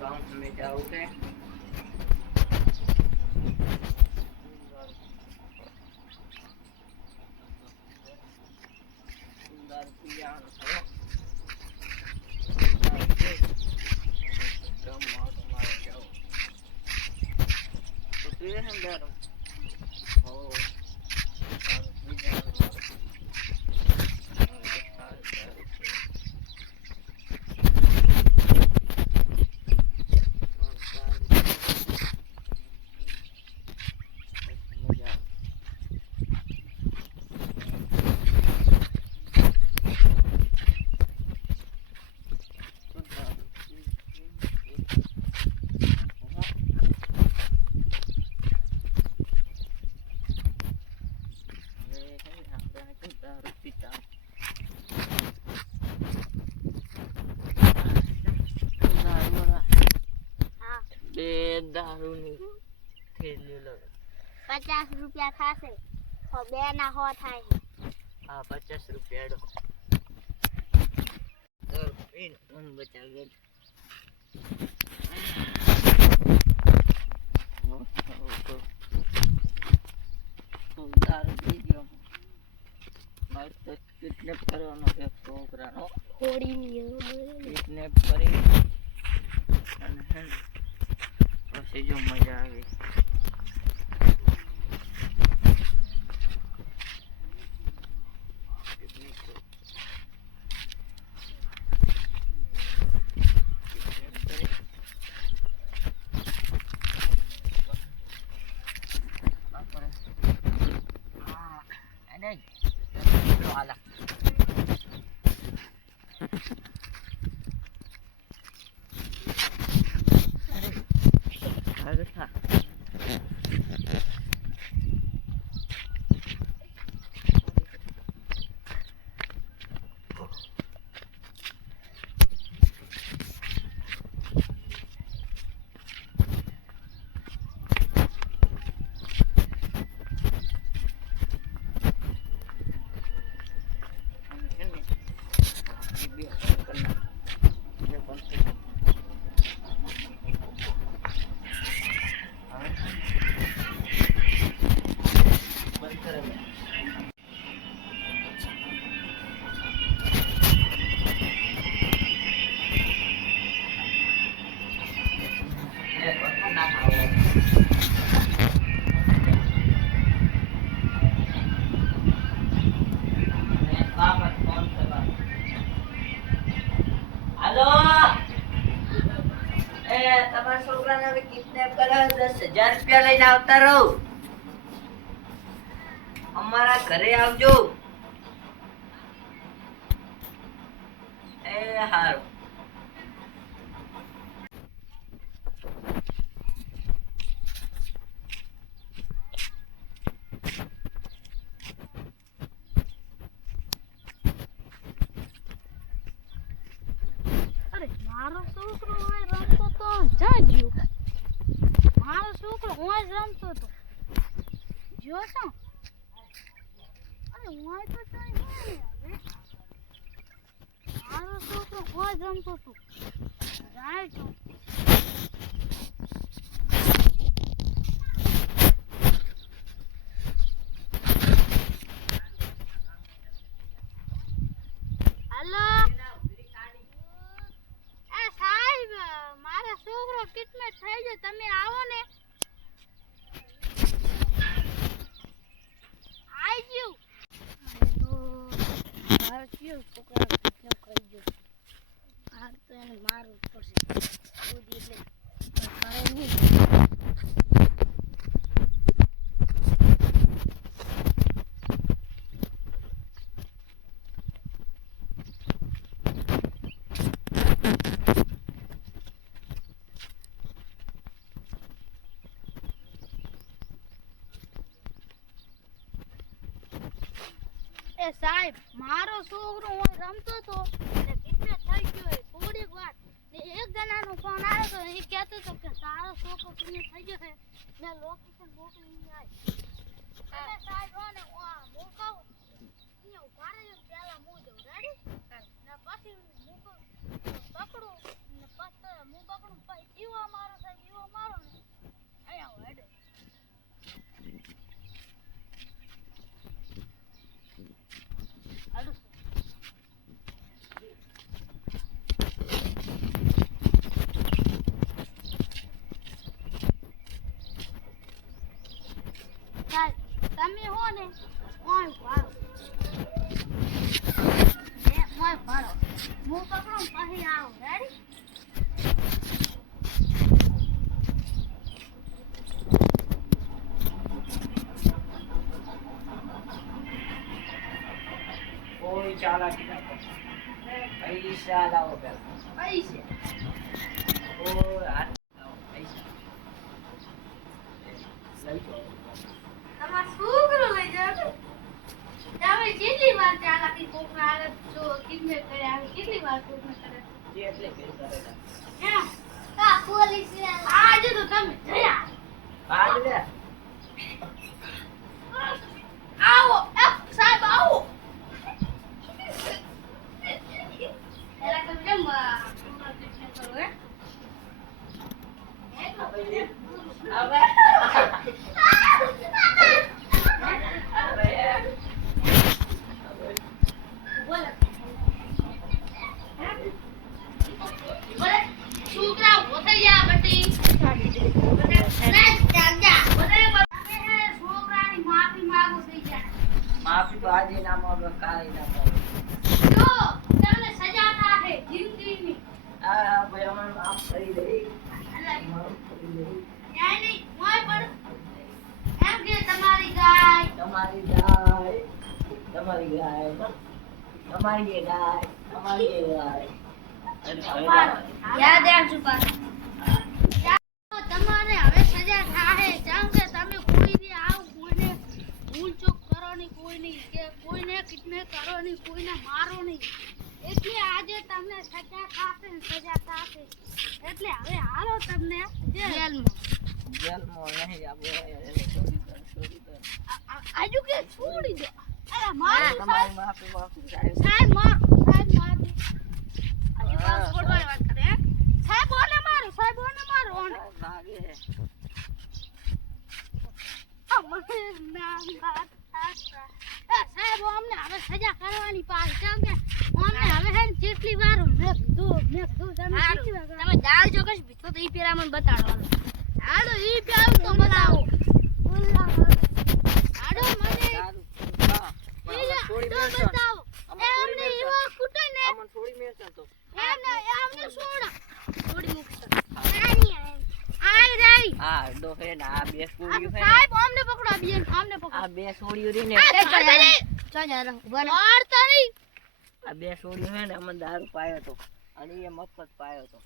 गाँव में जाओगे દારૂની થેલી લો 50 રૂપિયા થાશે તો બે ના હો થાય હા 50 રૂપિયા તો પીન બચાવ દારૂ પી ગયો મારે તો કિડનેપ કરવાનો છે છોકરાનો હોડી કિડનેપ કરી અને પછી જો મજા આવે રૂપિયા લઈને આવતા રહો અમારા ઘરે આવજો એ હારું અરે મારો છોકરો હોય રમતો તો જાજ્યો મારો છોકરો હું જ રમતો હતો જો છો અરે હું તો ચાઈ હવે મારો છોકરો હું જ રમતો હતો જાય છો હેલો એ સાહેબ મારો છોકરો કિડનેપ થઈ ગયો તમે આવો ને છોકરા કિડનેપ કરી ગયો આ તો એને મારવું પડશે એટલે કરે નહીં એ સાહેબ મારો છોકરો હું રમતો હતો એટલે કિડનેપ થઈ ગયો થોડીક વાર ને એક જણાનો ફોન આવ્યો તો એ કહેતો હતો કે તારો છોકરો કિડનેપ થઈ ગયો છે ને લોકેશન મોકલી આવી અને સાહેબ ને હું કહું અહીંયા ઉભા રહી પેલા હું જઉં રેડી ને પછી હું પકડું ને પછી હું પકડું પછી જીવો મારો સાહેબ જીવો મારો ને અહીંયા હેડે હાડું તમે હો ને ઓય ભાડો ઓય ભાડો હું પકડું પછી આવું રેડી કોઈ ચાલાકી ના કરો. પૈસા લાવો પેલા. પૈસે કોઈ હાથ લાવો પૈસા. લઈ જાઓ. તમાર છોકરો લઈ જાવ તમે કેટલી વાર ચાલાકી કોકના આગળ જો કિડનેપ કર્યા આવે કેટલી વાર કોકને કરે જે એટલે ફેર કરેલા. હે કા પોલીસ આજે તો તમે જયા આજ લે. આવો સાહેબ આવો એલા તમે કેમ કિડનેપ કરો હે હવે બોલો બોલે છોકરા ઉભો થઈ જા બટી છોકરાની માફી માંગો થઈ જાય માફી તો આજે ના માંગો કાલે ના માંગો. જો તમને સજા થાહે જિંદગીની આ ભાઈ અમારું આમ કરી દે. અલા અમારું કરી દે. ન્યાય નહીં મોય પણ એમ કે તમારી ગાય તમારી ગાય તમારી ગાય તમારી એ ગાય તમારી એ ગાય. અને હવે યાદ રાખજો તમારે હવે સજા થાહે જેમ કે તમે કોઈને આવ કોઈને ભૂલ ચૂક કરો નહીં કોઈની કે કોઈને કિડનેપ કરો નહીં કોઈને મારો નહીં એટલે આજે તમને સજા થાશે ને સજા થાશે એટલે હવે હાલો તમને જેલમાં જેલમાં નહીં આપણે એને છોડી દો. આજુ કે છોડી દો અરે મારું તમારી માફી માફી સાહેબ. સાહેબ માર આજુ વાત છોડવાની વાત કરે હે સાહેબ ઓને મારો ઓને લાગે છે. મને નામ વાત સાહેબ અમને હવે સજા કરવાની પાડી કેમ કે અમને હવે હે જેટલી વાર મેં કીધું તમે કેટલી વાર તમે દાળ જો કશ ભીતો તો ઈ પેલા મને બતાડો હાડો ઈ પેલા તો બતાવો હાડો મને દારૂ. હા. પણ આમાં થોડી તો મેળસણ. બતાવો આમાં થોડી એમને મેળસણ. એવો કૂટે ને આમાં થોડી મેળસણ તો. એમને છોડા થોડી મુકશે આઈ રહી આ ડોહે ને આ બે સોડિયું છે ને. સાહેબ અમને પકડો અમને પકડો આ બે સોડિયું રહી ને. આ બે સોડિયું છે ને અમને દારૂ પાયો તો અને એ મફત પાયો તો.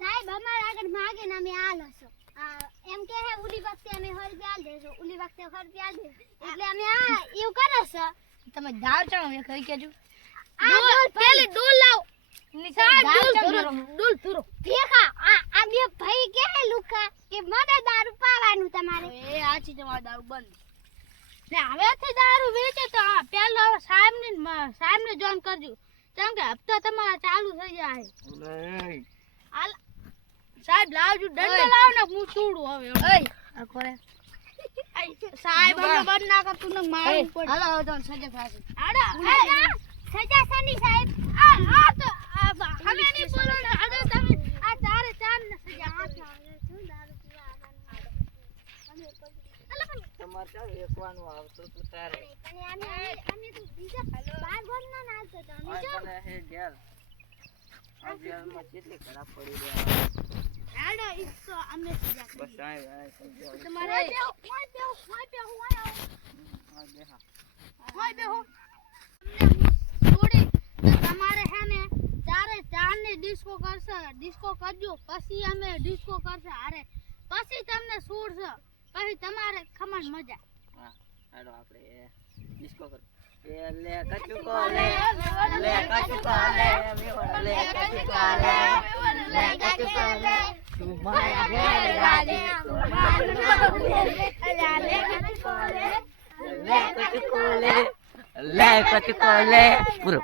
સાહેબ અમાર આગળ માગે ને અમે આલ હસો એમ કે હે ઉલી વખતે અમે 100 રૂપિયા દેજો ઉલી વખતે 100 રૂપિયા દે એટલે અમે આ એવું કરે છે તમે દાવ ચાલો મે કઈ કેજો આ પેલે ડોલ લાવ ડોલ ધરો દેખા આ બે ભાઈ કે હે લુકા કે મને દારૂ પાવાનું તમારે એ આ ચીજ તમારો દારૂ બંધ ને હવેથી દારૂ વેચે તો પેલો સાહેબને જોઈન કરજો કેમ કે હપ્તા તમારા ચાલુ થઈ જાય નહીં. હાલ સાહેબ લાવજો દંડ લાવ ને હું છોડું હવે ઓય આ કોરે સાહેબ અમે બંધ ના કરતું ને મારું પડ હાલો હવે તો સજા થાશે આડા સજા સની સાહેબ આ તો અમે નહીં બોલો ને હવે તમે આ ચારે ચાર ને સજા આપી શું દારૂ પીવા આવવાનું તમારે ચાલ વેચવાનું આવતું તો તારે. પણ અમે તો બીજા બાર ઘર ના નાખતો તો અમે આ જો ભલે હે જેલ. આ જેલમાં કેટલી ખરાબ પડી રહ્યા. આડો ઈ તો અમે સજા કરી બસ આ સમજાવ. તમારે હોય બેહા. બેહો છોડી તમારે હે ને ચારે ચાર ને ડિસ્કો કરજો પછી અમે ડિસ્કો કરશે હારે પછી તમને છોડશે પછી તમારે ખમણ મજા હા હાલો આપણે ડિસ્કો કર. એ લે કચુકો લે લે કચુકો લે મેવણ લે કચુકો લે તું મારા ઘેર ગાજે લે કચકોલે પૂરો